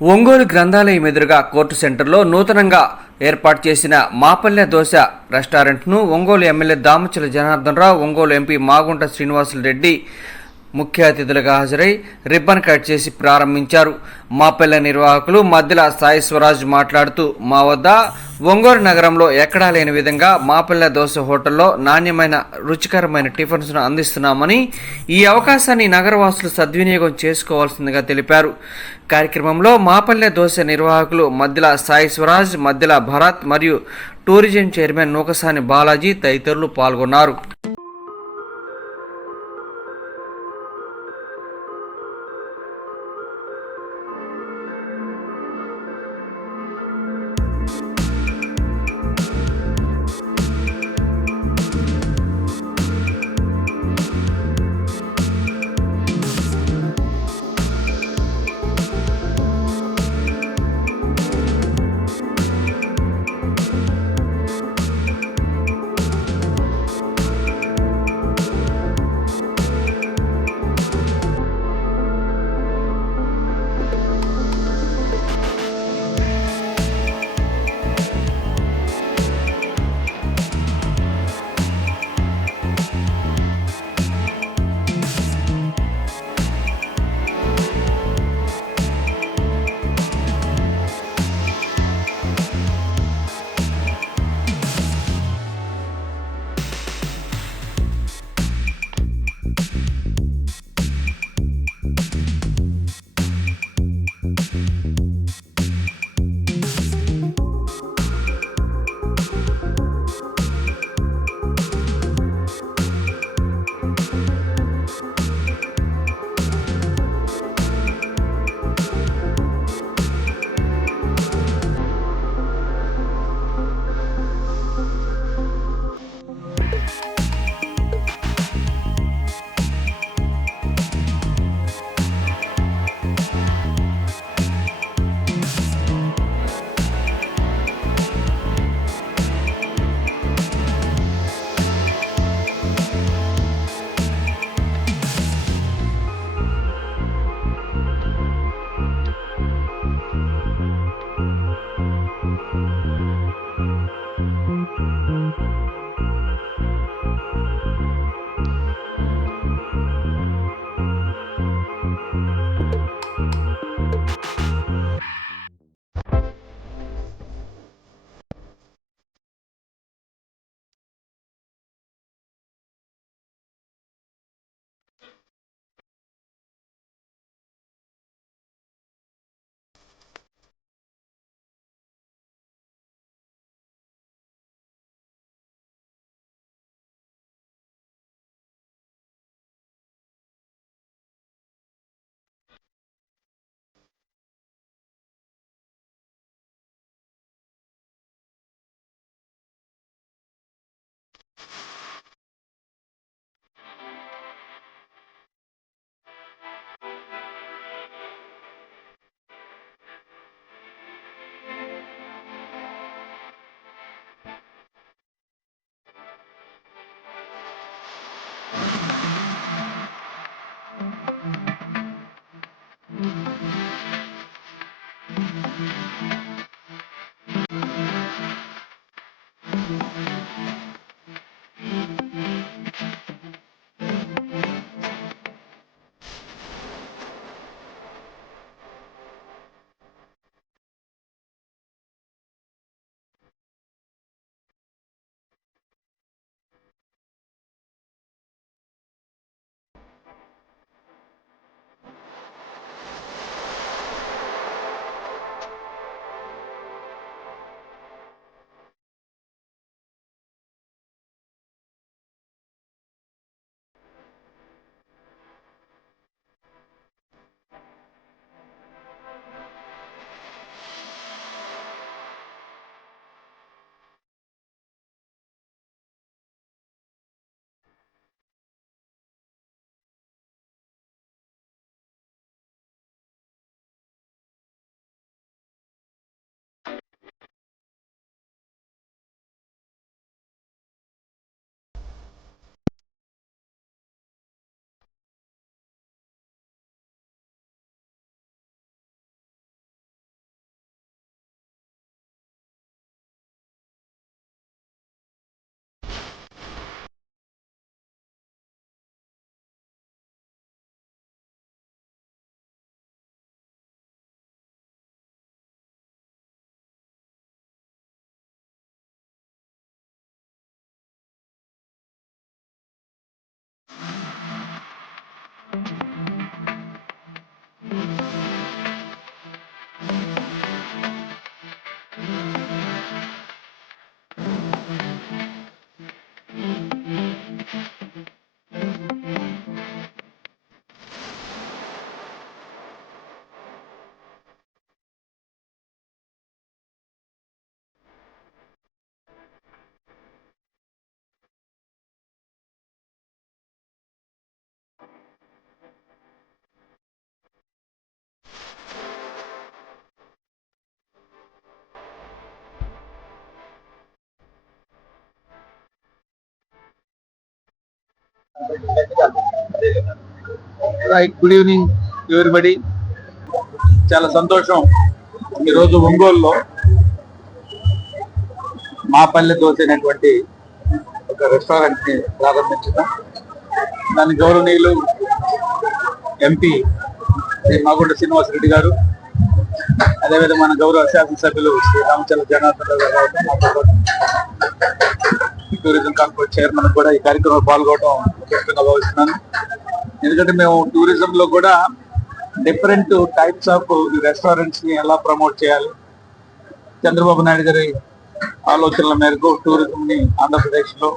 ఒంగోలు గ్రంథాలయం ఎదురుగా కోర్టు సెంటర్లో నూతనంగా ఏర్పాటు చేసిన మాపల్లె దోశ రెస్టారెంట్ను ఒంగోలు ఎమ్మెల్యే దామచల జనార్దన్ రావు, ఒంగోలు ఎంపీ మాగుంట శ్రీనివాసులు రెడ్డి ముఖ్య అతిథులుగా హాజరై రిబ్బన్ కట్ చేసి ప్రారంభించారు. మాపల్లె నిర్వాహకులు మధ్యల సాయి స్వరాజ్ మాట్లాడుతూ, మా వద్ద ఒంగోలు నగరంలో ఎక్కడా లేని విధంగా మాపల్లె దోశ హోటల్లో నాణ్యమైన రుచికరమైన టిఫిన్స్ను అందిస్తున్నామని, ఈ అవకాశాన్ని నగరవాసులు సద్వినియోగం చేసుకోవాల్సిందిగా తెలిపారు. కార్యక్రమంలో మాపల్లె దోశ నిర్వాహకులు మధ్యల సాయి స్వరాజ్, మధ్యల భరత్ మరియు టూరిజం చైర్మన్ నూకసాని బాలాజీ తదితరులు పాల్గొన్నారు. Good evening everybody. చాలా సంతోషం ఈరోజు ఒంగోలులో మాపల్లె దోశ అనేటువంటి ఒక రెస్టారెంట్ ని ప్రారంభించడం. దాని గౌరవనీయులు ఎంపీ శ్రీ మాగుంట శ్రీనివాసరెడ్డి గారు, అదేవిధంగా మన గౌరవ శాసనసభ్యులు శ్రీ రామచంద్ర జనార్దన్ గారు, టూరిజం కార్పొరేట్ చైర్మన్ కూడా ఈ కార్యక్రమంలో పాల్గొనడం ముఖ్యంగా భావిస్తున్నాను. ఎందుకంటే మేము టూరిజం లో కూడా డిఫరెంట్ టైప్స్ ఆఫ్ రెస్టారెంట్స్ ని ఎలా ప్రమోట్ చేయాలి, చంద్రబాబు నాయుడు గారి ఆలోచనల మేరకు టూరిజం ని ఆంధ్రప్రదేశ్ లో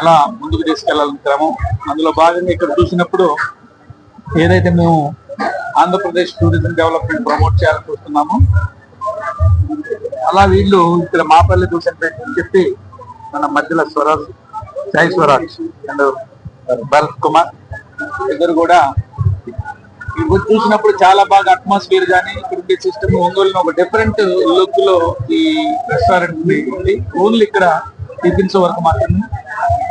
ఎలా ముందుకు తీసుకెళ్లాలని క్రమం, అందులో భాగంగా ఇక్కడ చూసినప్పుడు ఏదైతే మేము ఆంధ్రప్రదేశ్ టూరిజం డెవలప్మెంట్ ప్రమోట్ చేయాలని చూస్తున్నామో అలా వీళ్ళు ఇక్కడ మాపల్లి చూసినట్టు చెప్పి మన మధ్యలో స్వరాజ్, సాయి స్వరాజ్ అండ్ భరత్ కుమార్ ఇద్దరు కూడా చూసినప్పుడు చాలా బాగా అట్మాస్ఫియర్ కానీ ఇక్కడ సిస్టమ్ ఒంగోలు ఒక డిఫరెంట్ లుక్ లో ఈ రెస్టారెంట్ ఉంది. ఓన్లీ ఇక్కడ టిఫిన్స్ వరకు మాత్రమే.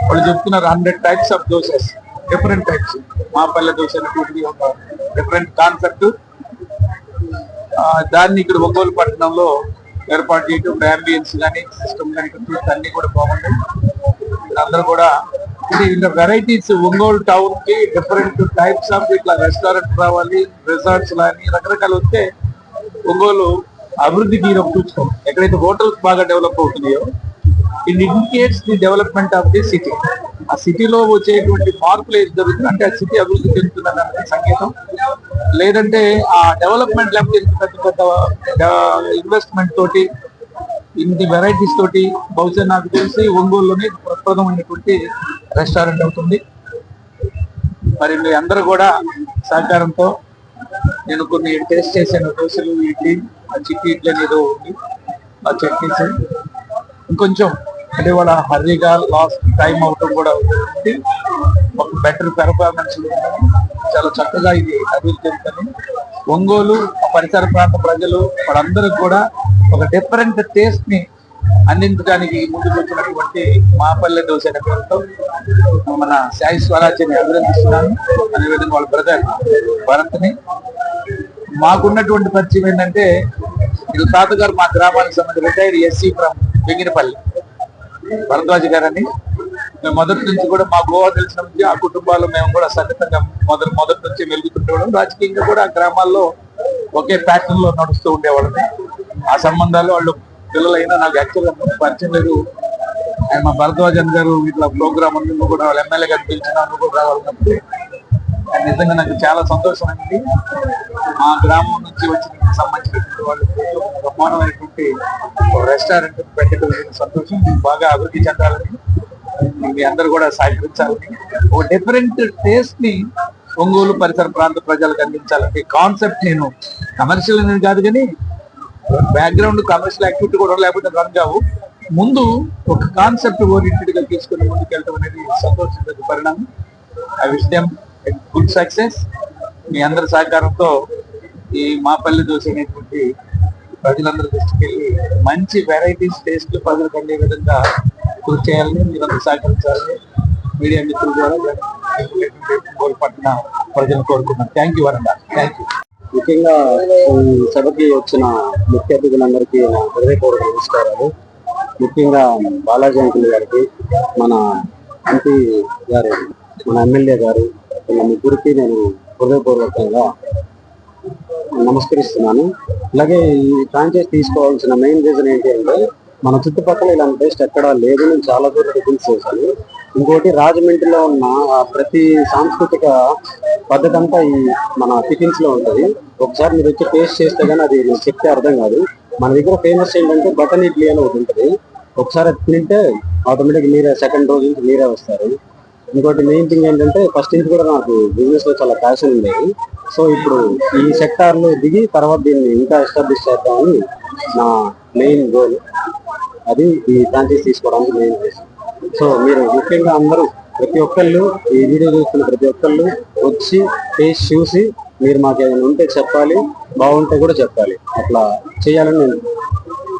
వాళ్ళు చెప్తున్నారు 100 types of dosas, different types. మాపల్లె దోశ అనేది ఒక డిఫరెంట్ కాన్సెప్ట్. దాన్ని ఇక్కడ ఒంగోలు పట్టణంలో ఏర్పాటు చేయడం, అంబియన్స్ కానీ సిస్టమ్ కానీ అన్ని కూడా బాగుంటాయి. అందరూ కూడా ఇది వెరైటీస్ ఒంగోలు టౌన్ కి డిఫరెంట్ టైప్స్ ఆఫ్ ఇట్లా రెస్టారెంట్ రావాలి, రిసార్ట్స్ కానీ రకరకాలు వస్తే ఒంగోలు అభివృద్ధికి చూసుకోం. ఎక్కడైతే హోటల్స్ బాగా డెవలప్ అవుతున్నాయో it indicates the development of the city. ఆ సిటీలో వచ్చేటువంటి మార్పులు ఏది జరుగుతుంది అంటే ఆ సిటీ అభివృద్ధి చెందుతుందన్న సంకేతం. లేదంటే ఆ డెవలప్మెంట్ లేకపోతే పెద్ద పెద్ద ఇన్వెస్ట్మెంట్ తోటి ఇన్ని వెరైటీస్ తోటి బహుశా నాకు తెలిసి ఒంగోలులోనే ప్రప్రదమైనటువంటి రెస్టారెంట్ అవుతుంది. మరి మీ అందరూ కూడా సహకారంతో నేను కొన్ని టేస్ట్ చేశాను. దోశలు, ఇడ్లీ, ఆ చిట్టి ఇడ్లీ ఏదో ఉంది, ఆ చట్నీస్ ఇంకొంచెం అంటే వాళ్ళ హర్రీగా లాస్ట్ టైం అవటం కూడా ఉంది. ఒక బెటర్ పెర్ఫార్మెన్స్ చాలా చక్కగా ఇది అభివృద్ధి చెందుతుంది. ఒంగోలు పరిసర ప్రాంత ప్రజలు వాళ్ళందరూ కూడా ఒక డిఫరెంట్ టేస్ట్ ని అందించడానికి ముందుకు వచ్చినటువంటి మాపల్లె దోశ అనే పేరుతో మన సాయి స్వరాజ్ని అభినందిస్తున్నాను. అదేవిధంగా వాళ్ళ బ్రదర్ భరత్ ని. మాకున్నటువంటి పరిచయం ఏంటంటే ఇది తాతగారు మా గ్రామానికి సంబంధించి రిటైర్డ్ ఎస్సీ ఫ్రమ్ వెంగినపల్లి భరద్వాజ్ గారని. మేము మొదటి నుంచి కూడా మా గోవా తెలిసిన నుంచి ఆ కుటుంబాలు మేము కూడా సన్నిహితంగా మొదటి నుంచి వెలుగుతుండేవాళ్ళం. రాజకీయంగా కూడా ఆ గ్రామాల్లో ఒకే ప్యాటర్న్ లో నడుస్తూ ఉండేవాళ్ళని. ఆ సంబంధాలు వాళ్ళు పిల్లలైనా నాకు యాక్చువల్గా పరిచయం లేదు. ఆయన మా భరద్వాజన్ గారు ఇట్లా ప్రోగ్రామ్ ఉంది కూడా వాళ్ళ ఎమ్మెల్యే గారు పిలిచినాను కూడా రావాలన్నప్పుడు నిజంగా నాకు చాలా సంతోషం అయింది. మా గ్రామం నుంచి వచ్చిన సంబంధించినటువంటి వాళ్ళు బ్రహ్మాండమైనటువంటి రెస్టారెంట్ పెట్టడం సంతోషం. బాగా అభివృద్ధి చెందాలని మీ అందరూ కూడా సహకరించాలని, ఒక డిఫరెంట్ టేస్ట్ ని ఒంగోలు పరిసర ప్రాంత ప్రజలకు అందించాలని కాన్సెప్ట్. నేను కమర్షియల్ అనేది కాదు కానీ బ్యాక్గ్రౌండ్ కమర్షియల్ యాక్టివిటీ కూడా లేకపోతే రన్ కావు. ముందు ఒక కాన్సెప్ట్ ఓరియంటెడ్ గా తీసుకుని ముందుకు వెళ్ళడం అనేది సంతోషించే పరిణామం. ఆ విషయం గుడ్ సక్సెస్. మీ అందరి సహకారంతో ఈ మాపల్లి దోశ అనేటువంటి ప్రజలందరూ దృష్టికి వెళ్ళి మంచి వెరైటీస్ టేస్ట్ ప్రజలకు అందే విధంగా కృషి చేయాలని మీరందరూ సహకరించాలని మీడియా మిత్రుల ద్వారా కోల్పట్టిన ప్రజలు కోరుకుంటున్నాను. థ్యాంక్ యూ వరండా. Thank you. ముఖ్యంగా ఈ సభకి వచ్చిన ముఖ్య అతిథులందరికీ నా హృదయపూర్వక నమస్కారాలు. ముఖ్యంగా బాలాజీ అంకుల్ గారికి, మన ఎంపీ గారు, మన ఎమ్మెల్యే గారు, వీళ్ళ ముగ్గురికి నేను హృదయపూర్వకంగా నమస్కరిస్తున్నాను. అలాగే ఈ ఫ్రాంచైజ్ తీసుకోవాల్సిన మెయిన్ రీజన్ ఏంటి అంటే మన చుట్టుపక్కల ఇలాంటి టేస్ట్ ఎక్కడా లేదు. నేను చాలా దూరం టిఫిన్స్ చేశాను. ఇంకోటి రాజమండ్రిలో ఉన్న ప్రతి సాంస్కృతిక పద్ధతి అంతా ఈ మన టిఫిన్స్ లో ఉంటుంది. ఒకసారి మీరు వచ్చి టేస్ట్ చేస్తే కానీ అది మీకు చెప్తే అర్థం కాదు. మన దగ్గర ఫేమస్ ఏంటంటే బటన్ ఇడ్లీ అని ఒకటి ఉంటుంది. ఒకసారి అది తింటే ఆటోమేటిక్ మీరే సెకండ్ రోజు నుంచి మీరే వస్తారు. ఇంకోటి మెయిన్ థింగ్ ఏంటంటే ఫస్ట్ నుంచి కూడా నాకు బిజినెస్ లో చాలా ప్యాషన్ ఉండేది. సో ఇప్పుడు ఈ సెక్టార్ లో దిగి తర్వాత దీన్ని ఇంకా ఎస్టాబ్లిష్ చేద్దామని నా మెయిన్ గోల్. అది ఈ ఫ్రాంచైజ్ తీసుకోవడానికి మెయిన్ రీజన్. సో మీరు ముఖ్యంగా అందరూ ప్రతి ఒక్కళ్ళు ఈ వీడియో చూస్తున్న ప్రతి ఒక్కళ్ళు వచ్చి టేస్ట్ చూసి మీరు మాకు ఏదైనా ఉంటే చెప్పాలి, బాగుంటే కూడా చెప్పాలి. అట్లా చేయాలని నేను